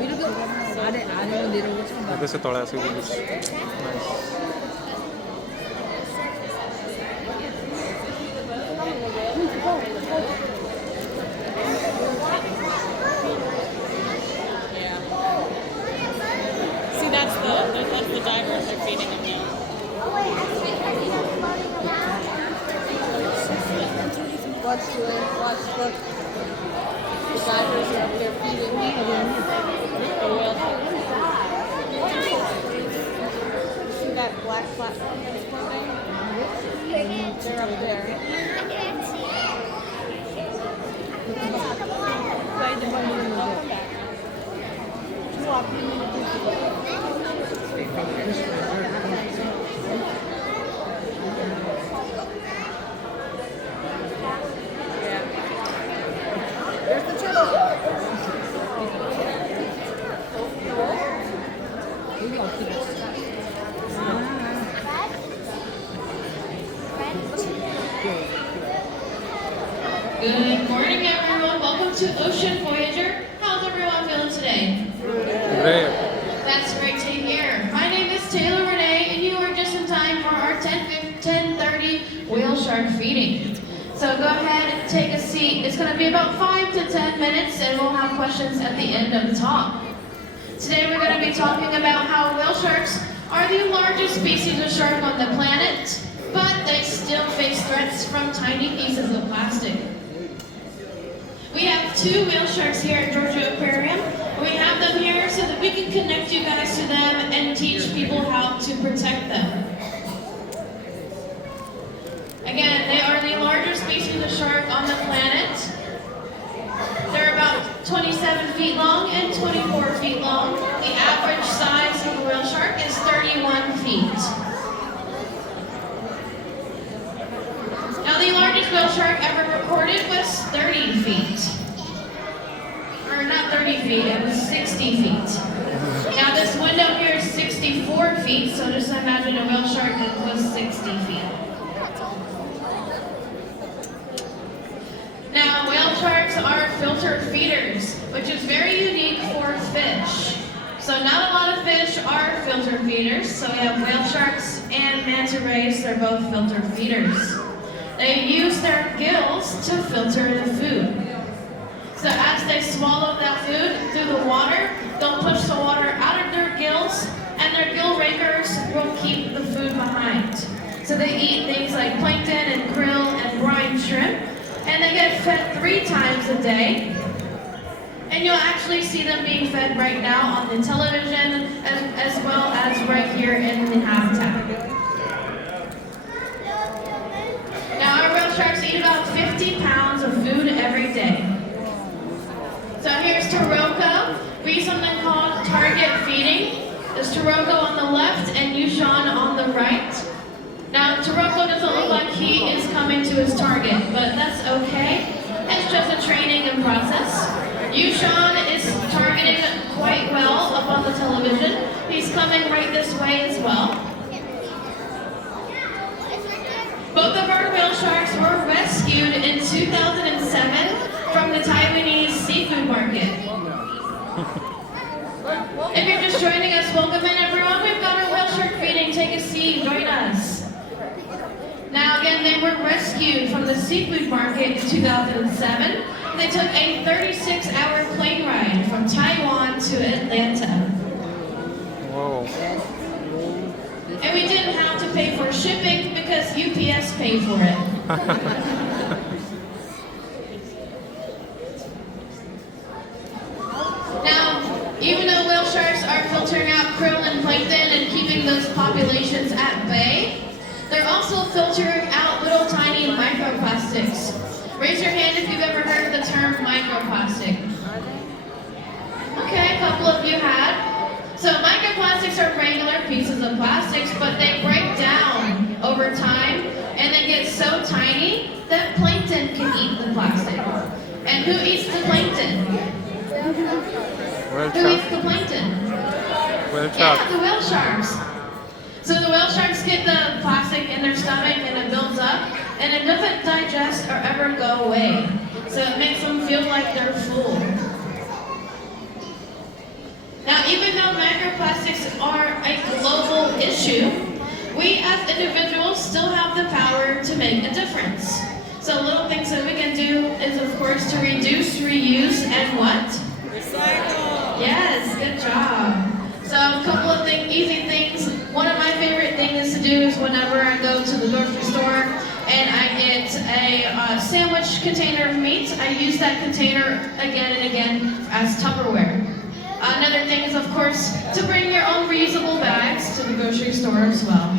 이렇게 아래로 내려오고 처음 봐. 그래서 tole así bagus. Nice. See, that's the divers they're feeding them now. Watch, look. The divers are up there feeding the whale. See that black platform that's floating? They're up there. There's the turtle. 여기 어떻게 됐어? Good morning, everyone. Welcome to Ocean Voyager. How's everyone feeling today? Great. That's great to hear. My name is Taylor Renee, and you are just in time for our 10:30 whale shark feeding. So go ahead and take a seat. It's going to be about 5 to 10 minutes, and we'll have questions at the end of the talk. Today we're going to be talking about how whale sharks are the largest species of shark on the planet, but they still face threats from tiny pieces of plastic. We have 2 whale sharks here at Georgia Aquarium. We have them here so that we can connect you guys to them and teach people how to protect them. Again, they are the largest species of shark on the planet. They're about 27 feet long and 24 feet long. The average size of a whale shark is 31 feet. Now, the largest whale shark ever recorded was 30 feet. Or not 30 feet, it was 60 feet. Now, this window here is 64 feet, so just imagine a whale shark that was 60 feet. Now, whale sharks are filter feeders, which is very unique for fish. So not a lot of fish are filter feeders. So we have whale sharks and manta rays, they're both filter feeders. They use their gills to filter the food. So as they swallow that food through the water, they'll push the water out of their gills, and their gill rakers will keep the food behind. So they eat things like plankton and krill and brine shrimp, and they get fed 3 times a day. And you'll actually see them being fed right now on the television, as well as right here in the habitat. Now, our whale sharks eat about 50 pounds of food every day. So here's Taroko. We use something called target feeding. There's Taroko on the left and Yushan on the right. Now, Taroko doesn't look like he is coming to his target, but that's okay. It's just a training and process. Yushan is targeting quite well up on the television. He's coming right this way as well. Both of our whale sharks were rescued in 2007 from the Taiwanese seafood market. If you're just joining us, welcome in everyone. We've got our whale shark feeding. Take a seat, join us. Now again, they were rescued from the seafood market in 2007. They took a 36-hour plane ride from Taiwan to Atlanta. Wow. And we didn't have to pay for shipping because UPS paid for it. Now, even though whale sharks are filtering out krill and plankton and keeping those populations at bay, they're also filtering out little tiny microplastics. Raise your hand if you've ever heard of the term microplastic. Okay, a couple of you had. So microplastics are regular pieces of plastics, but they break down over time and they get so tiny that plankton can eat the plastic. And who eats the plankton? Whale Who eats shark. the plankton? Whale Yeah, shark. the whale sharks. So the whale sharks get the plastic in their stomach and it builds up, and it doesn't digest or ever go away. So it makes them feel like they're full. issue, we as individuals still have the power to make a difference. So little things that we can do is, of course, to reduce, reuse, and what? Recycle. Yes, good job. So a couple of easy things. One of my favorite things to do is whenever I go to the grocery store and I get a sandwich container of meat, I use that container again and again as Tupperware. Another thing is, of course, to bring your own reusable bags to the grocery store as well.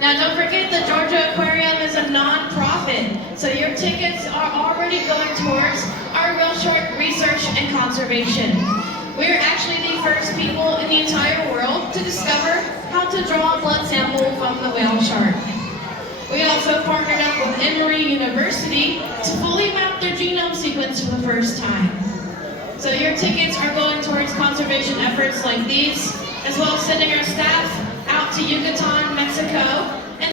Now don't forget the Georgia Aquarium is a non-profit, so your tickets are already going towards our whale shark research and conservation. We're actually the first people in the entire world to discover how to draw a blood sample from the whale shark. We also partnered up with Emory University to fully map their genome sequence for the first time. So your tickets are going towards conservation efforts like these, as well as sending our staff out to Yucatan